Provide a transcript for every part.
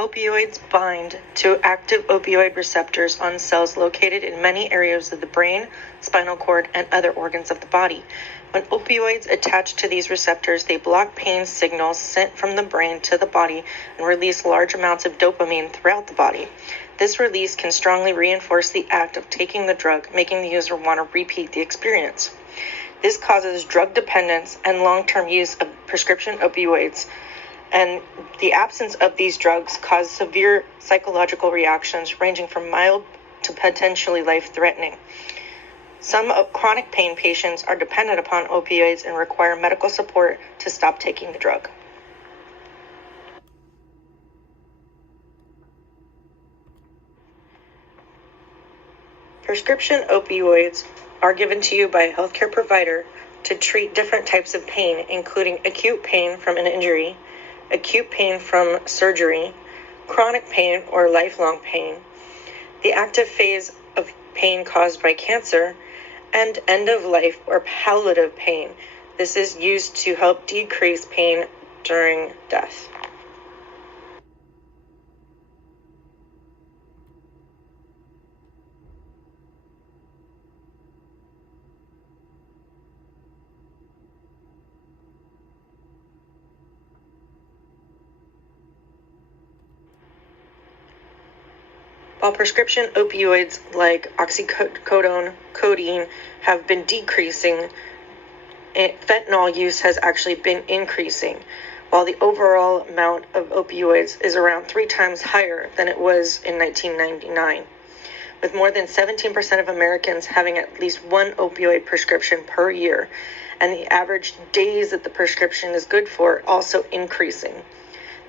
Opioids bind to active opioid receptors on cells located in many areas of the brain, spinal cord, and other organs of the body. When opioids attach to these receptors, they block pain signals sent from the brain to the body and release large amounts of dopamine throughout the body. This release can strongly reinforce the act of taking the drug, making the user want to repeat the experience. This causes drug dependence and long-term use of prescription opioids, and the absence of these drugs cause severe psychological reactions ranging from mild to potentially life-threatening. Some chronic pain patients are dependent upon opioids and require medical support to stop taking the drug. Prescription opioids are given to you by a healthcare provider to treat different types of pain, including acute pain from an injury, acute pain from surgery, chronic pain or lifelong pain, the active phase of pain caused by cancer, and end-of-life or palliative pain. This is used to help decrease pain during death. While prescription opioids like oxycodone, codeine have been decreasing, fentanyl use has actually been increasing, while the overall amount of opioids is around 3 times higher than it was in 1999, with more than 17% of Americans having at least one opioid prescription per year, and the average days that the prescription is good for also increasing.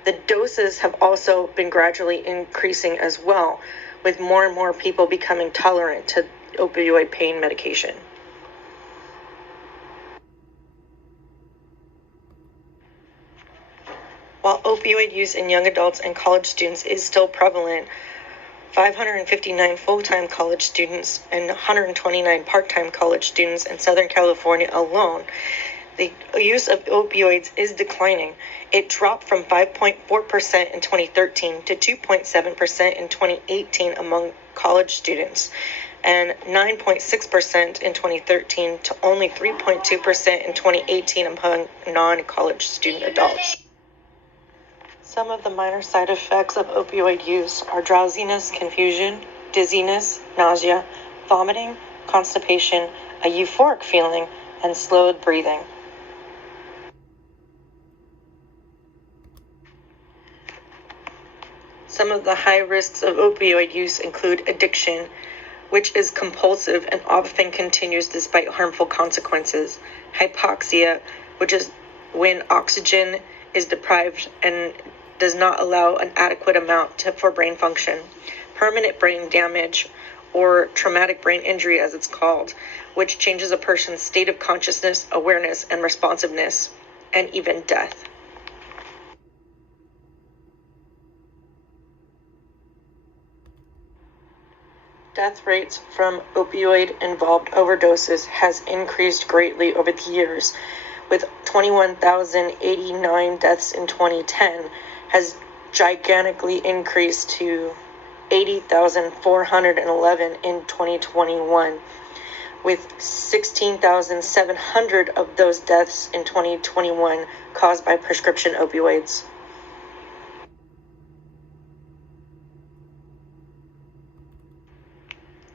The doses have also been gradually increasing as well, with more and more people becoming tolerant to opioid pain medication. While opioid use in young adults and college students is still prevalent, 559 full-time college students and 129 part-time college students in Southern California alone, the use of opioids is declining. It dropped from 5.4% in 2013 to 2.7% in 2018 among college students, and 9.6% in 2013 to only 3.2% in 2018 among non-college student adults. Some of the minor side effects of opioid use are drowsiness, confusion, dizziness, nausea, vomiting, constipation, a euphoric feeling, and slowed breathing. Some of the high risks of opioid use include addiction, which is compulsive and often continues despite harmful consequences, hypoxia, which is when oxygen is deprived and does not allow an adequate amount for brain function, permanent brain damage, or traumatic brain injury as it's called, which changes a person's state of consciousness, awareness, and responsiveness, and even death. Death rates from opioid-involved overdoses has increased greatly over the years, with 21,089 deaths in 2010 has gigantically increased to 80,411 in 2021, with 16,700 of those deaths in 2021 caused by prescription opioids.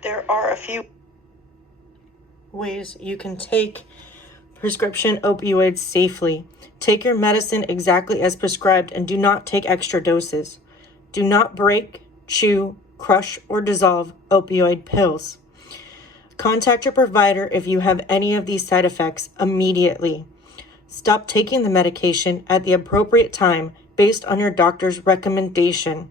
There are a few ways you can take prescription opioids safely. Take your medicine exactly as prescribed and do not take extra doses. Do not break, chew, crush, or dissolve opioid pills. Contact your provider if you have any of these side effects immediately. Stop taking the medication at the appropriate time based on your doctor's recommendation.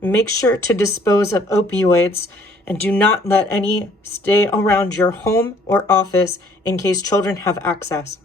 Make sure to dispose of opioids and do not let any stay around your home or office in case children have access.